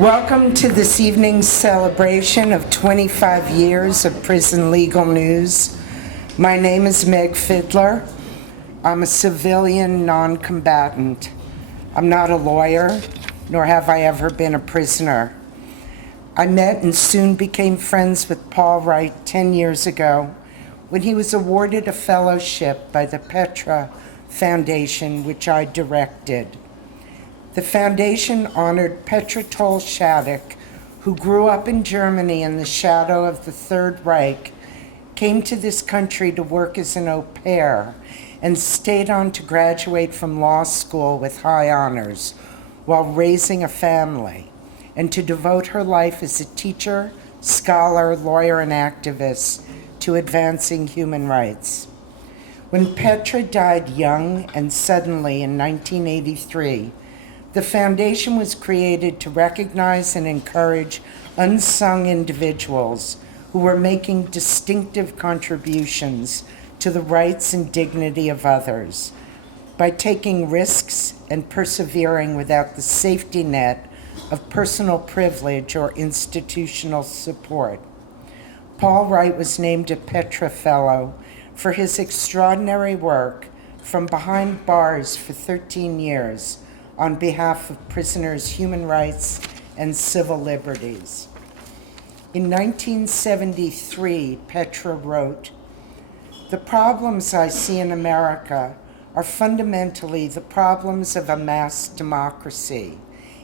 Welcome to this evening's celebration of 25 years of Prison Legal News. My name is Meg Fiddler. I'm a civilian non-combatant. I'm not a lawyer, nor have I ever been a prisoner. I met and soon became friends with Paul Wright 10 years ago when he was awarded a fellowship by the Petra Foundation, which I directed. The foundation honored Petra Toll-Shattuck, who grew up in Germany in the shadow of the Third Reich, came to this country to work as an au pair, and stayed on to graduate from law school with high honors while raising a family, and to devote her life as a teacher, scholar, lawyer, and activist to advancing human rights. When Petra died young and suddenly in 1983, the foundation was created to recognize and encourage unsung individuals who were making distinctive contributions to the rights and dignity of others by taking risks and persevering without the safety net of personal privilege or institutional support. Paul Wright was named a Petra Fellow for his extraordinary work from behind bars for 13 years on behalf of prisoners' human rights and civil liberties. In 1973, Petra wrote, "The problems I see in America are fundamentally the problems of a mass democracy,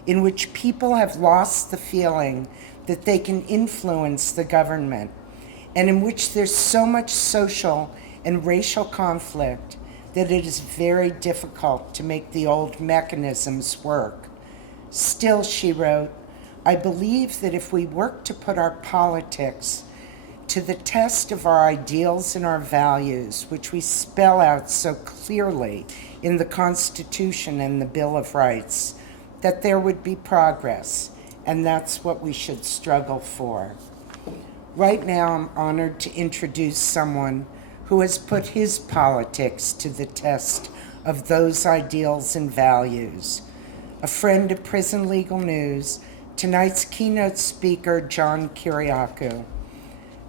in which people have lost the feeling that they can influence the government, and in which there's so much social and racial conflict that it is very difficult to make the old mechanisms work. Still," she wrote, "I believe that if we work to put our politics to the test of our ideals and our values, which we spell out so clearly in the Constitution and the Bill of Rights, that there would be progress, and that's what we should struggle for." Right now, I'm honored to introduce someone who has put his politics to the test of those ideals and values. A friend of Prison Legal News, tonight's keynote speaker, John Kiriakou.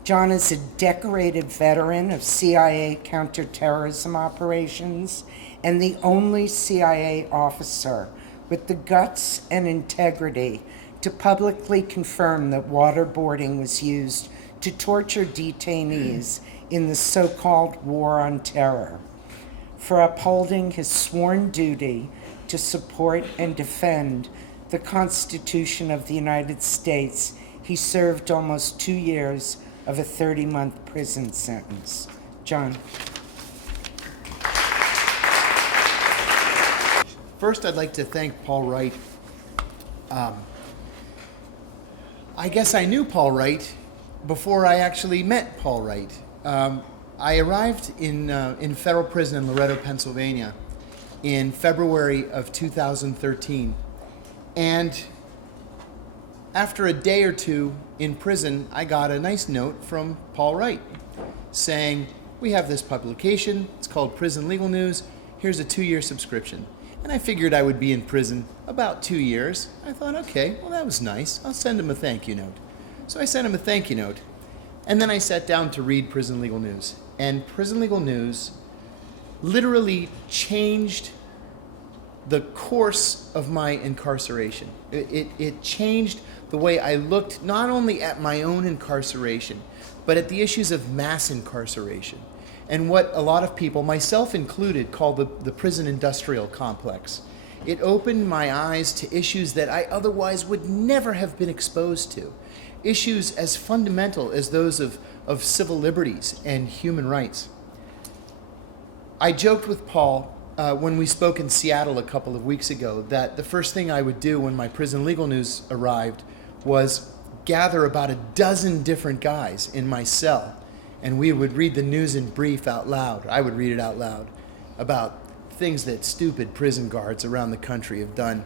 John is a decorated veteran of CIA counterterrorism operations and the only CIA officer with the guts and integrity to publicly confirm that waterboarding was used to torture detainees in the so-called War on Terror, for upholding his sworn duty to support and defend the Constitution of the United States. He served almost 2 years of a 30-month prison sentence. John. First, I'd like to thank Paul Wright. I guess I knew Paul Wright before I actually met Paul Wright. I arrived in federal prison in Loretto, Pennsylvania in February of 2013. And after a day or two in prison, I got a nice note from Paul Wright saying, "We have this publication, it's called Prison Legal News, here's a 2-year subscription." And I figured I would be in prison about 2 years. I thought, okay, well that was nice, I'll send him a thank you note. So I sent him a thank you note. And then I sat down to read Prison Legal News. And Prison Legal News literally changed the course of my incarceration. It changed the way I looked not only at my own incarceration, but at the issues of mass incarceration and what a lot of people, myself included, call the prison industrial complex. It opened my eyes to issues that I otherwise would never have been exposed to. Issues as fundamental as those of civil liberties and human rights. I joked with Paul when we spoke in Seattle a couple of weeks ago that the first thing I would do when my Prison Legal News arrived was gather about a dozen different guys in my cell, and we would read the news in brief out loud. I would read it out loud about things that stupid prison guards around the country have done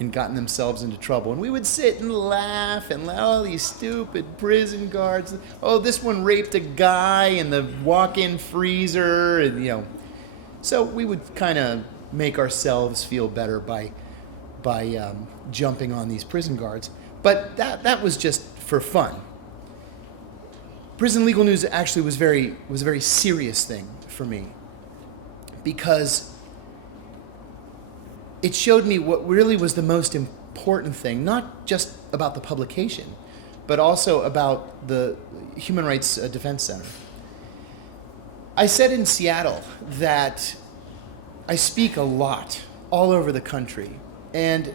and gotten themselves into trouble. And we would sit and laugh, oh, these stupid prison guards. Oh, this one raped a guy in the walk-in freezer, and So we would kind of make ourselves feel better by jumping on these prison guards. But that was just for fun. Prison legal news actually was a very serious thing for me, because it showed me what really was the most important thing, not just about the publication, but also about the Human Rights Defense Center. I said in Seattle that I speak a lot all over the country, and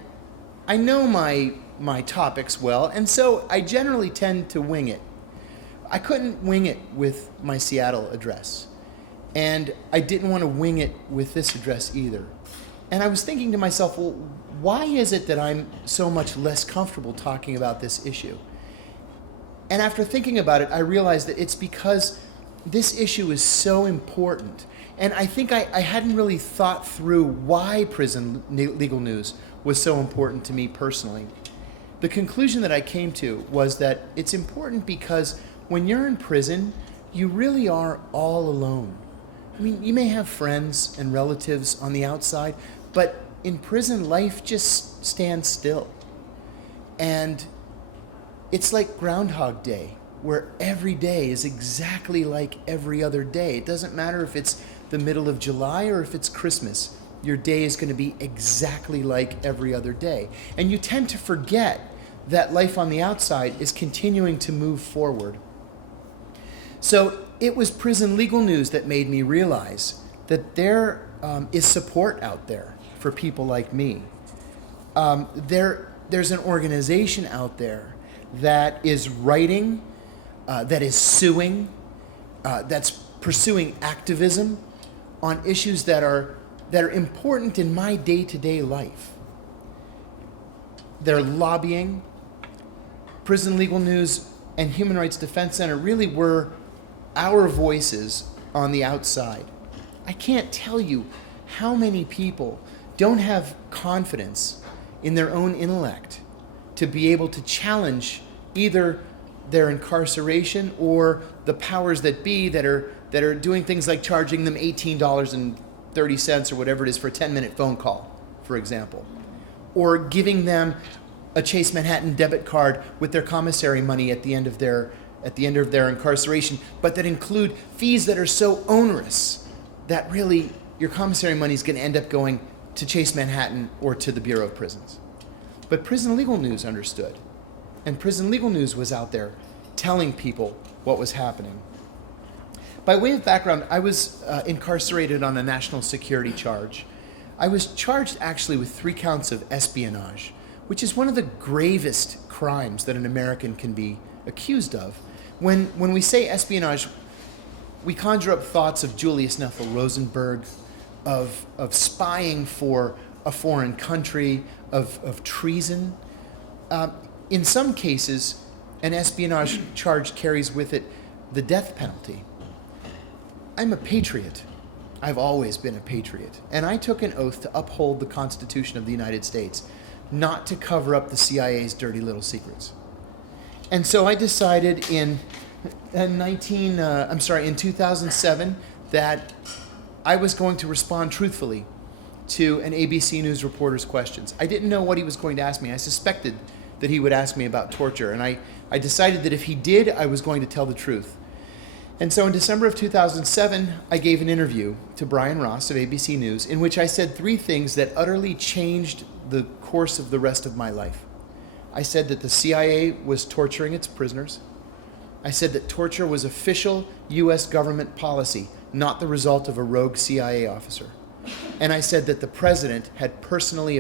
I know my topics well, and so I generally tend to wing it. I couldn't wing it with my Seattle address, and I didn't want to wing it with this address either. And I was thinking to myself, well, why is it that I'm so much less comfortable talking about this issue? And after thinking about it, I realized that it's because this issue is so important. And I think I hadn't really thought through why prison legal news was so important to me personally. The conclusion that I came to was that it's important because when you're in prison, you really are all alone. I mean, you may have friends and relatives on the outside, but in prison, life just stands still. And it's like Groundhog Day, where every day is exactly like every other day. It doesn't matter if it's the middle of July or if it's Christmas. Your day is going to be exactly like every other day. And you tend to forget that life on the outside is continuing to move forward. So it was prison legal news that made me realize that there is support out there for people like me. There's an organization out there that is writing, that is suing, that's pursuing activism on issues that are important in my day-to-day life. They're lobbying. Prison Legal News and Human Rights Defense Center really were our voices on the outside. I can't tell you how many people don't have confidence in their own intellect to be able to challenge either their incarceration or the powers that be that are doing things like charging them $18.30 or whatever it is for a 10-minute phone call, for example, or giving them a Chase Manhattan debit card with their commissary money at the end of their incarceration, but that include fees that are so onerous that really your commissary money is going to end up going to Chase Manhattan or to the Bureau of Prisons. But Prison Legal News understood, and Prison Legal News was out there telling people what was happening. By way of background, I was incarcerated on a national security charge. I was charged actually with 3 counts of espionage, which is one of the gravest crimes that an American can be accused of. When we say espionage, we conjure up thoughts of Julius Nuthel Rosenberg, of spying for a foreign country, of treason. In some cases, an espionage charge carries with it the death penalty. I'm a patriot. I've always been a patriot. And I took an oath to uphold the Constitution of the United States, not to cover up the CIA's dirty little secrets. And so I decided in 2007 that I was going to respond truthfully to an ABC News reporter's questions. I didn't know what he was going to ask me. I suspected that he would ask me about torture, and I decided that if he did, I was going to tell the truth. And so in December of 2007, I gave an interview to Brian Ross of ABC News in which I said 3 things that utterly changed the course of the rest of my life. I said that the CIA was torturing its prisoners. I said that torture was official U.S. government policy, not the result of a rogue CIA officer. And I said that the president had personally